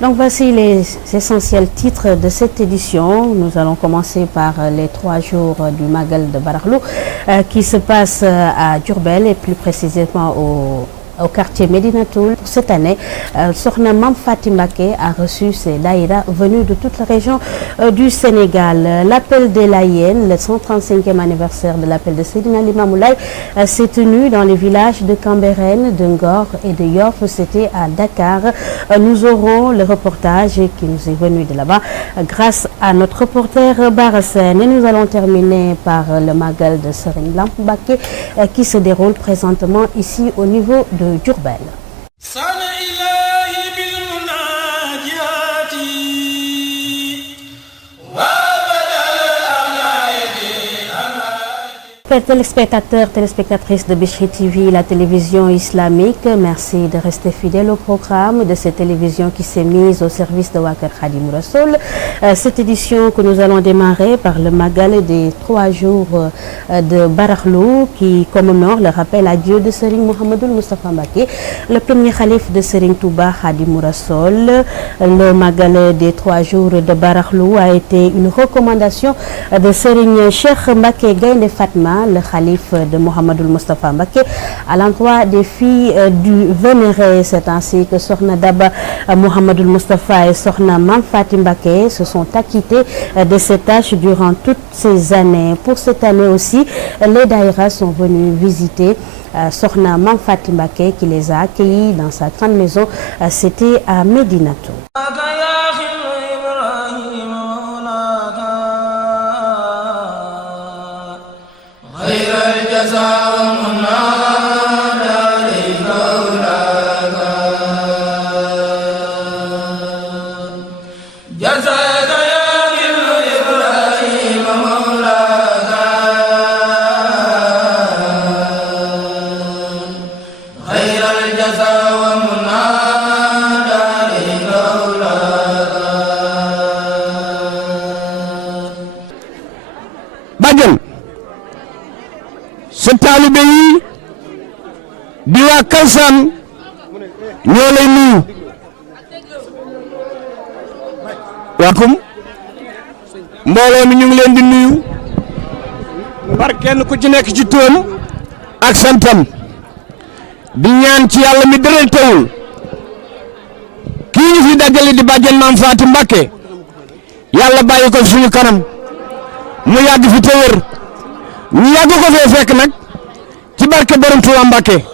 Donc voici les essentiels titres de cette édition. Nous allons commencer par les 3 jours du Magal de Barakhlu qui se passe à Diourbel et plus précisément au quartier Médinatoul. Pour cette année, Sokhna Mame Faty Mbacké a reçu ses daïras venus de toute la région du Sénégal. L'appel des Layènes, le 135e anniversaire de l'appel de Seydina Limamou Laye, s'est tenu dans les villages de Cambérène, de Ngor et de Yoff. C'était à Dakar. Nous aurons le reportage qui nous est venu de là-bas grâce à notre reporter Bara Sène. Et nous allons terminer par le Magal de Serigne Lamp Mbacké qui se déroule présentement ici au niveau de Diourbel. Téléspectateurs, téléspectatrices de Bichri TV, la télévision islamique, merci de rester fidèles au programme de cette télévision qui s'est mise au service de Waa Kër Khadimou Rassoul. Cette édition que nous allons démarrer par le Magal des 3 jours de Barakhlu qui commémore le rappel à Dieu de Serigne Mouhamadoul Moustapha Mbacké, le premier khalife de Serigne Touba Khadimou Rassoul. Le Magal des 3 jours de Barakhlu a été une recommandation de Serigne Cheikh Mbacké Gaïndé Fatma, le khalife de Mouhamadoul Moustapha Mbacké, à l'endroit des filles du vénéré. C'est ainsi que Sokhna Daba Mouhamadoul Moustapha et Sokhna Mame Faty Mbacké se sont acquittés de ces tâches durant toutes ces années. Pour cette année aussi, les daïras sont venus visiter Sokhna Mame Faty Mbacké qui les a accueillis dans sa grande maison. C'était à Médinatoul. sa taalibe yi di waa Kalsaan ñoo lay nuyu waakum mbooloo mi ñu ngi leen di nuyu par kenn ku ci nekk ci turam ak santam di ñaan ci yàlla mi dara teewul kii ñu fi dajale di bàjjen Mame Faty Mbacké yàlla bàyyi ko suñu kanam mu yàgg fi te wér ñu yàgg ko fee fekk nag ci barke Borom Touba Mbacké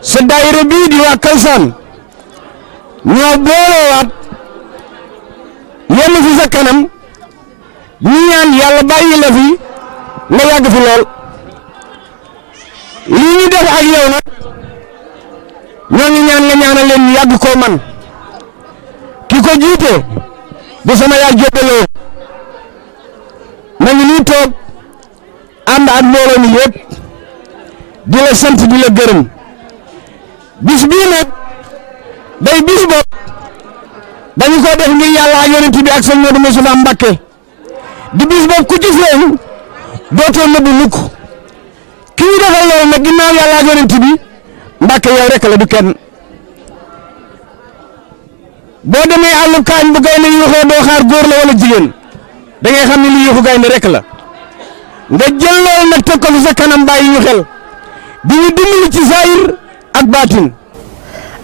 sa daayira bii di waa Kalsaan ñoo boolewaat yenn fi sa kanam ñu ñaan yàlla bàyyi la fi nga yàgg fi lool li ñu def ak yow nag ñoo ngi ñaan nga ñaanal leen ñu yàgg koo man ki ko jiite di sama yaay jóbeloo na ngi nii toog ànd ak mbooloo mi yëpp di la sant di la gërëm bis bii nag day bis bopp dañu ko def ngir yàlla ak yonent bi ak sëñ Modou Moustapha Mbacké di bis bopp ku ci feeñ dootoo nëbbu mukk ki ñu defal loolu nag ginnaaw yàlla ak yonent bi Mbacké yow rek la du kenn boo demee àllu kaañ bu gaynde yuuxoo doo xaar góor la wala jigéen da ngay xam ne li yuuxu gaynde rek la nga jël loolu nag teg ko fi sa kanam bàyyi ñu xel di ñu dimbali ci zahir ak baatin.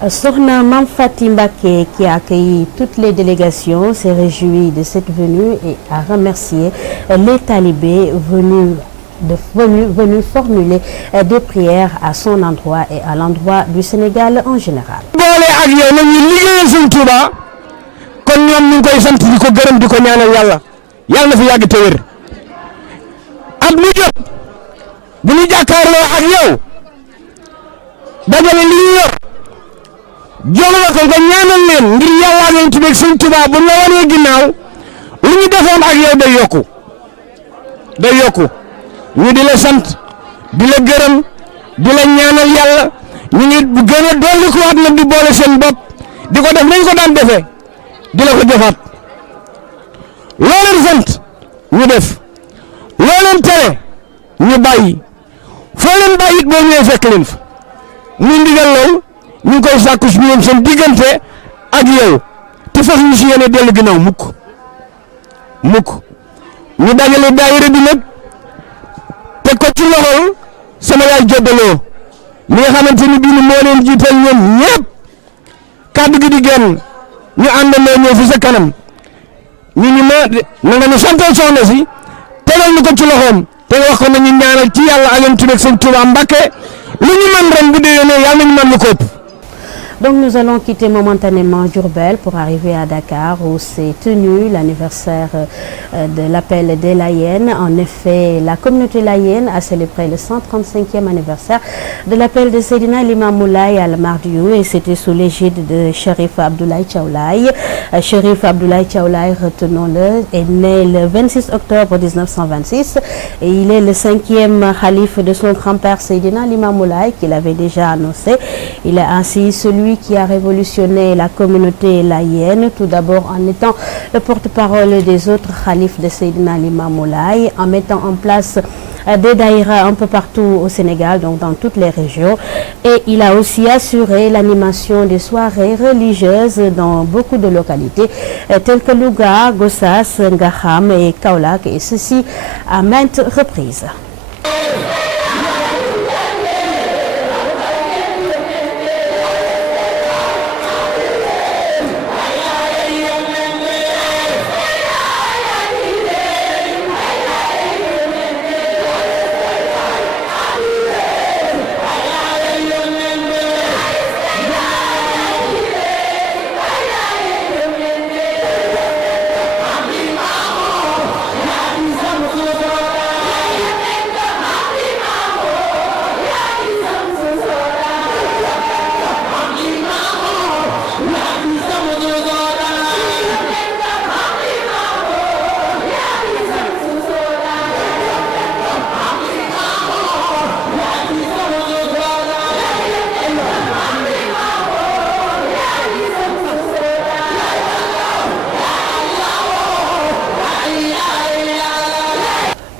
Sokhna Mame Faty Mbacké qui a accueilli toutes les délégations s'est réjouie de cette venue et a remercié les talibés venus formuler des prières à son endroit et à l'endroit du Sénégal en général. boole ak yow nag ñu liggéeyal Sëñ Tuuba kon ñoom ñu ngi koy sant di ko gërëm di ko ñaanal yàlla yàlla na fi yàgg te wér at mu jot bu ñu jàkkaarloo ak yow dajale li ñu yor jox la ko nga ñaanal leen ngir yàlla ak Yonent bi ak Sëñ Tuuba bu la wanee ginnaaw lu ñu defoon ak yow day yokku ñu di la sant di la gërëm di la ñaanal yàlla ñu ngi gën a dolli ko waat nag di boole seen bopp di ko def nañ ko daan defee di la ko jofaat loo leen sant ñu def loo leen tere ñu bàyyi foo leen bàyyi it boo ñëwee fekk leen fa muy ndigal lool ñu ngi koy sàkku si ñoom seen diggante ak yow te fas ñu si yéene dellu ginnaaw mukk ñu dajale daayira bi nag teg ko ci loxol sama yaay joddaloo mi nga xamante ni bii moo leen jiital ñoom ñëpp kàddu gi di genn ñu àndandoo ñëw fi sa kanam ñu na nga ñu santal soxna si tegal ñu ko ci loxoom te wax ko nañu ñaanal ci yàlla ak yonent bi ak Sëñ Tuubaa Mbàkke lu ñu mën ren bu déwénee yàlla nañu mën lu ko ëpp. Donc nous allons quitter momentanément Diourbel pour arriver à Dakar où s'est tenu l'anniversaire de l'appel des Layènes. En effet, la communauté layène a célébré le 135e anniversaire de l'appel de Seydina Limamou Laye Al Mahdiou et c'était sous l'égide de Chérif Abdoulaye Thiaw Laye. Chérif Abdoulaye Thiaw Laye, retenons-le, est né le 26 octobre 1926 et il est le 5e khalife de son grand-père Seydina Limamou Laye qu'il avait déjà annoncé. Il est ainsi celui qui a révolutionné la communauté layène, tout d'abord en étant le porte-parole des autres khalifes de Seydina Limamou Laye, en mettant en place des daïras un peu partout au Sénégal, donc dans toutes les régions. Et il a aussi assuré l'animation des soirées religieuses dans beaucoup de localités, telles que Louga, Gossas, Ngaham et Kaolack, et ceci à maintes reprises.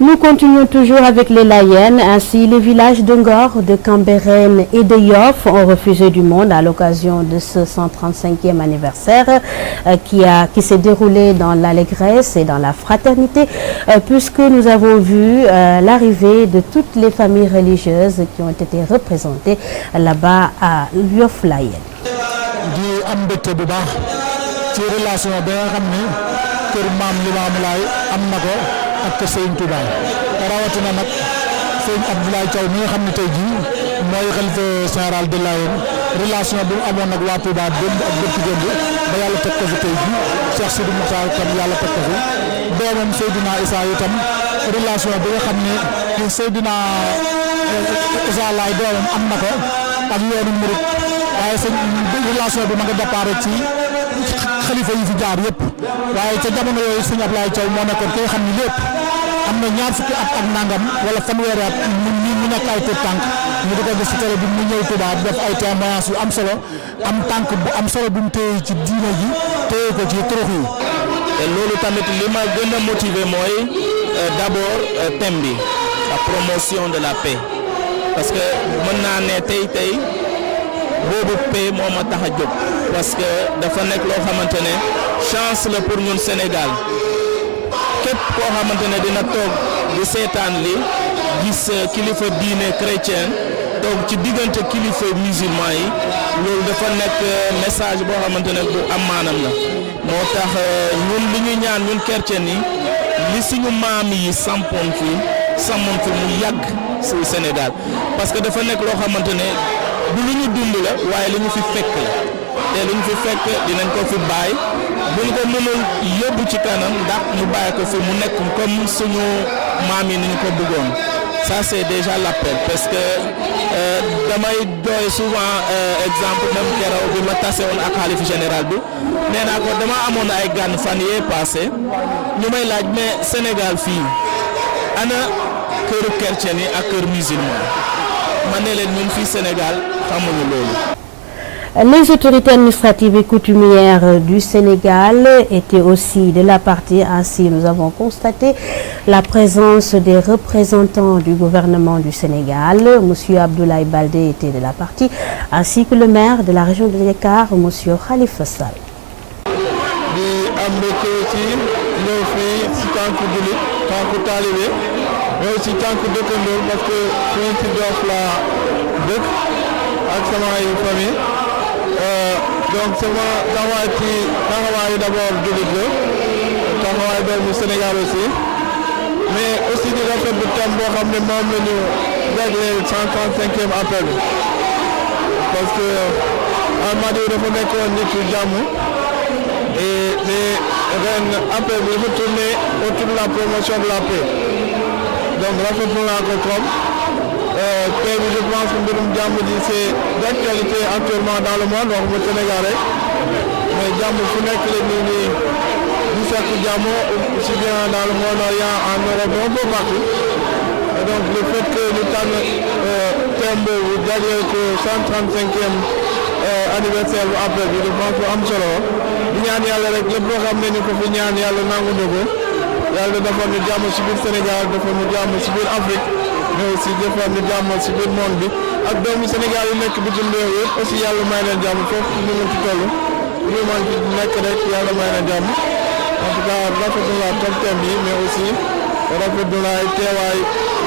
Nous continuons toujours avec les Layènes. Ainsi, les villages de Ngor, de Cambérène et de Yoff ont refusé du monde à l'occasion de ce 135e anniversaire qui s'est déroulé dans l'allégresse et dans la fraternité, puisque nous avons vu l'arrivée de toutes les familles religieuses qui ont été représentées là-bas à Yoff Layène. ak kër Sëriñ Touba rawatina nag sëñ Abdoulaye Thiaw mi nga xam ne tey jii mooy xalifa général de Layène relation bi mu amoon nag waa Touba démb ak bërki démb ba yàlla teg ko fi tey jii Cheikh Sidi Moukhtar tam yàlla teg ko fi doomam Seydina Issa itam relation bi nga xam ne Seydina Issa Laye doomam am na ko ak yoonu murit waaye sëñ relation bi ma nga départ ci xalifa yi fi jaar yëpp waaye ca jamono yooyu sëñ Abdoulaye Thiaw moo nekkoon koy xam ni lépp am na ñaar fukki at ak nangam wala fanweeri at mu nekk ay tuut tànk ñu di ko gis ci télé bi mu ñëw Touba def ay témoignages yu am solo am tànk bu am solo bu mu téye ci diine ji téye ko ci turux yi. te loolu tamit li ma gën a motiver mooy d'abord thème bi la promotion de la paix parce que mën naa ne tey boobu paix moo ma tax a jóg parce que dafa nekk loo xamante ne chance la pour ñun Sénégal képp koo xamante ne dina toog di seetaan li gis kilifa diine chrétien toog ci diggante kilifa musulman yi loolu dafa nekk message boo xamante ne bu am maanam la moo tax ñun li ñu ñaan ñun chrétien yi li suñu maam yi sampoon fi mu yàgg ci Sénégal parce que dafa nekk loo xamante ne du lu ñu dund la waaye lu ñu fi fekk la te lu ñu fi fekk dinañ ko fi bàyyi bu ñu ko mënul yóbbu ci kanam ndax ñu bàyyi ko fi mu nekk comme suñu maam yi ni ñu ko bëggoon ça c'est déjà l'appel parce que damay doy souvent exemple même keroog bi ma tase woon ak xalifa général bi nee naa ko dama amoon ay gan fan yee passé ñu may laaj mais Sénégal fii ana këru chrétien yi ak kër musulman ma ne leen ñun fii Sénégal xamuñu loolu. Les autorités administratives et coutumières du Sénégal étaient aussi de la partie. Ainsi, nous avons constaté la présence des représentants du gouvernement du Sénégal. Monsieur Abdoulaye Baldé était de la partie, ainsi que le maire de la région de Dakar, Monsieur Khalifa Sall. di am mbégte aussi ñëw fii si tànku jullit tànku taalibe mais aussi tànku dëkkandoo parce que fii si Yoff la dëkk ak samay famille donc sama taxawaay ci taxawaayu d'abord jullit la taxawaay doomu Sénégal aussi mais aussi di rafetlu thème boo xam ne moom la ñu jagleel 135e appel bi parce que Almadies dafa nekkoon nitu jàmm et ren appel bi dafa tourné autour de la promotion de la paix donc rafetlu naa ko trop paix bi je pense que mbirum jàmm ji c'est d'actualité actuellement dans le monde waxuma Sénégal rek mais jàmm fu nekk la nit ñi di fekk jàmm aussi bien dans le Moyen-Orient en Europe un peu partout et donc le fait que ñu tànn thème boobu jagleel ko 135e anniversaire bu appel bi je pense que am solo di ñaan yàlla rek lépp loo xam ne ñu ko fi ñaan yàlla nangu na ko yàlla defal ñu jàmm ci biir Sénégal defal ñu jàmm ci biir Afrique mais aussi defal ñu jàmm ci biir monde bi ak doomu Sénégal yu nekk bitim réew yëpp aussi yàlla may leen jàmm foofu ñu mën ci toll ñu mën ci nekk rek yàlla may leen jàmm en tout cas rafetlu naa top thème bi mais aussi rafetlu naa teewaay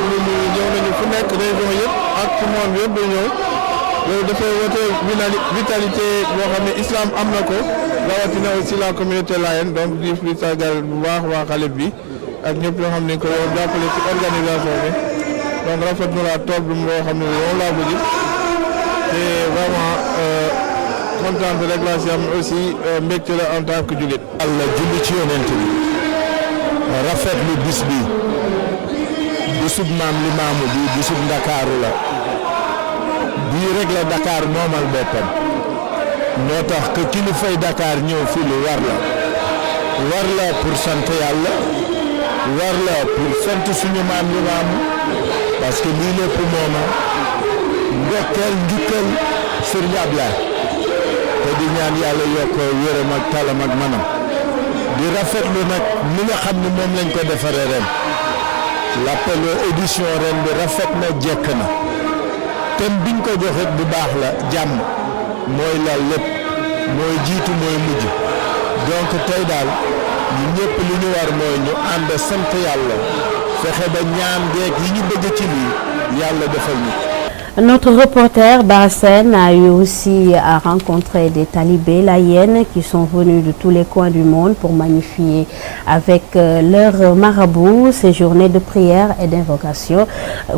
ñu ñëw nañu fu nekk région yëpp ak ci monde yëpp day ñëw loolu dafay wote vitalité boo xam ne islam am na ko rawatina aussi la communauté layène donc di fi sargal bu baax waa xale bi ak ñëpp ñoo xam ne ko yow jàppale ci organisation bi donc rafetlu naa tool bi loo xam ne moom laa ko gis te vraiment kontaan rek laa si am aussi mbégte la en tant que jullit. Yàlla julli ci yonent bi rafetlu bis bi bisub maam Limaamu bi bisub Ndakaaru la bii rek la Dakar moomal boppam moo tax que kilifay Dakar ñëw fii lu war la pour sant yàlla war la pour sant suñu maam Limaamu parce que lii lépp mooma ndokkeel njukkal Serigne Ablaye te di ñaan yàlla yokk wéram ak talam ak manam di rafetlu nag ni nga xam ne moom lañ ko defaree ren l'appel édition ren bi rafet na jekk na thème biñ ko joxe bu baax la jàmm mooy la lépp mooy jiitu mooy mujj donc tey daal ñu ñëpp li ñu war mooy ñu ànd sant yàlla fexe ba ñaan geek yi ñu bëgg ci lii yàlla defal ñu. Notre reporter Bassène a eu aussi à rencontrer des talibés layènes qui sont venus de tous les coins du monde pour magnifier avec leur marabout ces journées de prière et d'invocation.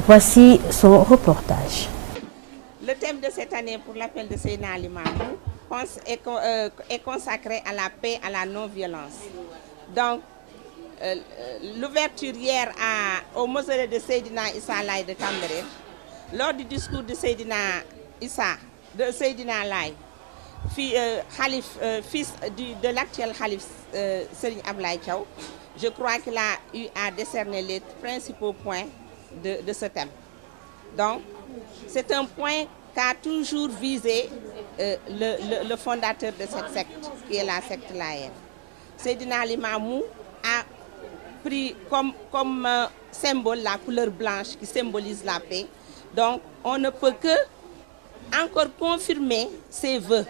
Voici son reportage. Le thème de cette année pour l'appel de Seydina Limamou est consacré à la paix, à la non-violence. Donc, l'ouverture hier au mausolée de Seydina Issa Laye de Cambérène, lors du discours de Seydina Laye, fils de l'actuel Khalif Serigne Ablaye Thiaw, je crois qu'il a eu à décerner les principaux points de ce thème. Donc, c'est un point qu'a toujours visé le fondateur de cette secte, qui est la secte layène. Seydina Limamou a pris comme symbole la couleur blanche qui symbolise la paix. Donc, on ne peut que encore confirmer ses vœux.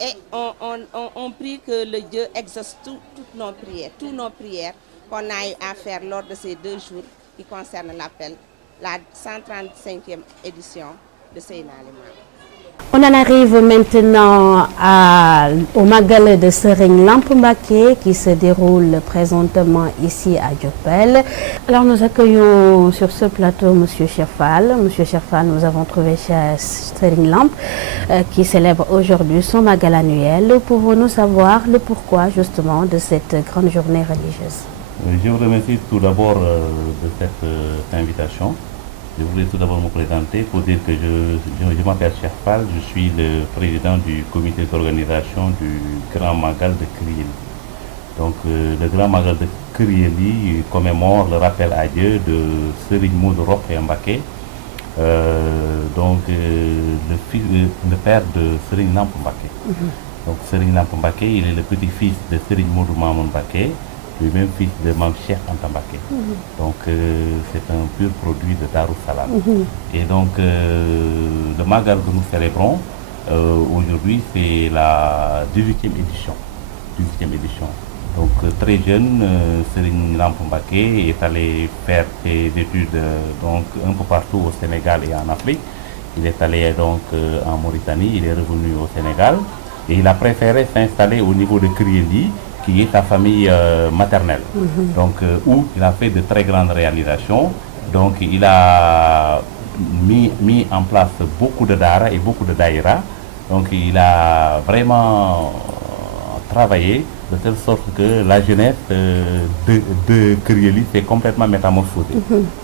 Et on prie que le Dieu exauce toutes nos prières qu'on a eu à faire lors de ces 2 jours qui concernent l'appel, la 135e édition de Seydina Limamou. On en arrive maintenant au Magal de Serigne Lamp Mbacké qui se déroule présentement ici à Diourbel. Alors nous accueillons sur ce plateau Monsieur Cheikh Fall. Monsieur Cheikh Fall, nous avons trouvé chez Serigne Lamp qui célèbre aujourd'hui son Magal annuel. Pouvons-nous savoir le pourquoi justement de cette grande journée religieuse? Je vous remercie tout d'abord de cette invitation. Je voulais tout d'abord me présenter pour dire que je m'appelle Cheikh Fall, je suis le président du comité d'organisation du Grand Magal de Krieli. Donc le Grand Magal de Krieli commémore le rappel à Dieu de Serigne Modou Rokhaya Mbacké le père de Serigne Lamp Mbacké. Donc Serigne Lamp Mbacké, il est le petit-fils de Serigne Modou Mamoun Mbacké, lui-même fils de Mame Cheikh Anta Mbacké. Donc c'est un pur produit de Darou Salam. Et donc le Magal que nous célébrons aujourd'hui, c'est la 18e édition. Donc très jeune, Serigne Lamp Mbacké est allé faire ses études donc un peu partout au Sénégal et en Afrique. Il est allé donc en Mauritanie, il est revenu au Sénégal et il a préféré s'installer au niveau de Krieli, qui est sa famille maternelle. Donc où il a fait de très grandes réalisations. Donc il a mis en place beaucoup de dara et beaucoup de daïra. Donc il a vraiment travaillé de telle sorte que la jeunesse de Krieli s'est complètement métamorphosée.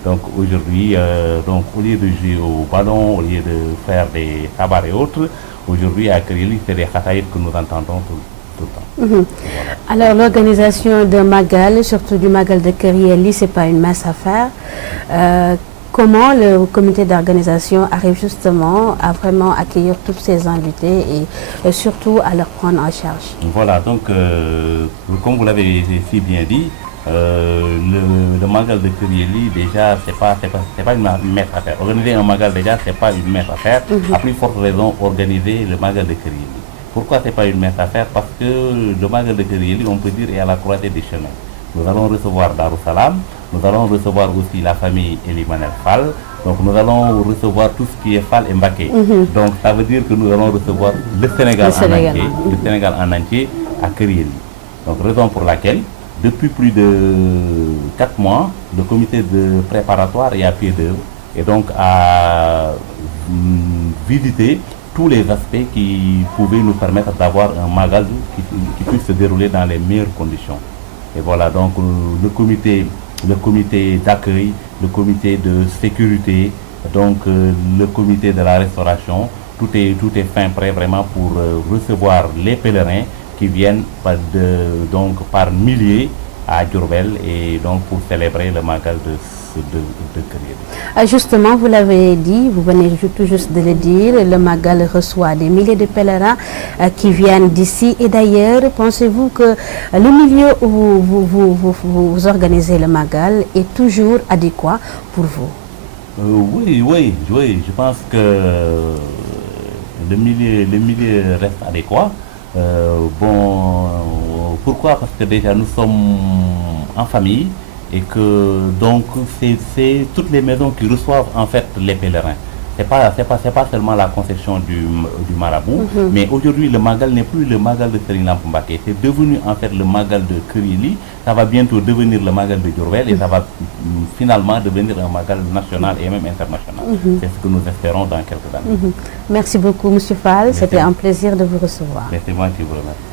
Donc aujourd'hui, donc au lieu de jouer au ballon, au lieu de faire des tabards et autres, aujourd'hui à Krieli, c'est des khataïs que nous entendons tout le temps. Voilà. Alors l'organisation de Magal, surtout du Magal de Krieli, c'est pas une mince affaire. Comment le comité d'organisation arrive justement à vraiment accueillir tous ces invités et surtout à leur prendre en charge? Voilà, donc comme vous l'avez si bien dit, le Magal de Krieli déjà c'est pas une mince affaire. Organiser un Magal déjà c'est pas une mince affaire. À plus forte raison organiser le Magal de Krieli. Pourquoi c'est pas une mince affaire? Parce que le Magal de Krieli, on peut dire, est à la croisée des chemins. Nous allons recevoir Darou Salam. Nous allons recevoir aussi la famille Elimanel Fall. Donc nous allons recevoir tout ce qui est Fall et Mbacké. Donc ça veut dire que nous allons recevoir le Sénégal en entier à Krieli. Donc raison pour laquelle, depuis plus de 4 mois, le comité de préparatoire est à pied d'œuvre et donc a visité tous les aspects qui pouvaient nous permettre d'avoir un Magal qui puisse se dérouler dans les meilleures conditions. Et voilà, donc le comité d'accueil, le comité de sécurité, donc le comité de la restauration, tout est fin prêt vraiment pour recevoir les pèlerins qui viennent par milliers à Diourbel et donc pour célébrer le Magal de Krieli. Justement, vous l'avez dit, vous venez tout juste de le dire, le Magal reçoit des milliers de pèlerins qui viennent d'ici et d'ailleurs. Pensez-vous que le milieu où vous organisez le Magal est toujours adéquat pour vous? Oui, je pense que le milieu reste adéquat. Pourquoi? Parce que déjà nous sommes en famille. Et que donc c'est toutes les maisons qui reçoivent en fait les pèlerins. C'est pas seulement la conception du marabout, mais aujourd'hui le Magal n'est plus le Magal de Serigne Lamp Mbacké, c'est devenu en fait le Magal de Krieli. Ça va bientôt devenir le Magal de Diourbel et ça va finalement devenir un Magal national et même international. C'est ce que nous espérons dans quelques années. Merci beaucoup Monsieur Fall, c'était un plaisir de vous recevoir. C'est moi qui vous remercie.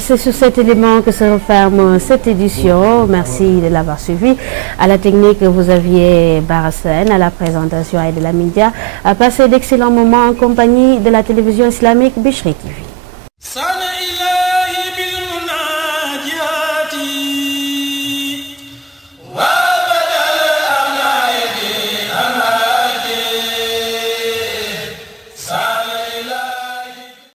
C'est sur cet élément que se referme cette édition. Merci de l'avoir suivi. À la technique, vous aviez Barassen, à la présentation et de la média. Passez d'excellents moments en compagnie de la télévision islamique Bichri TV.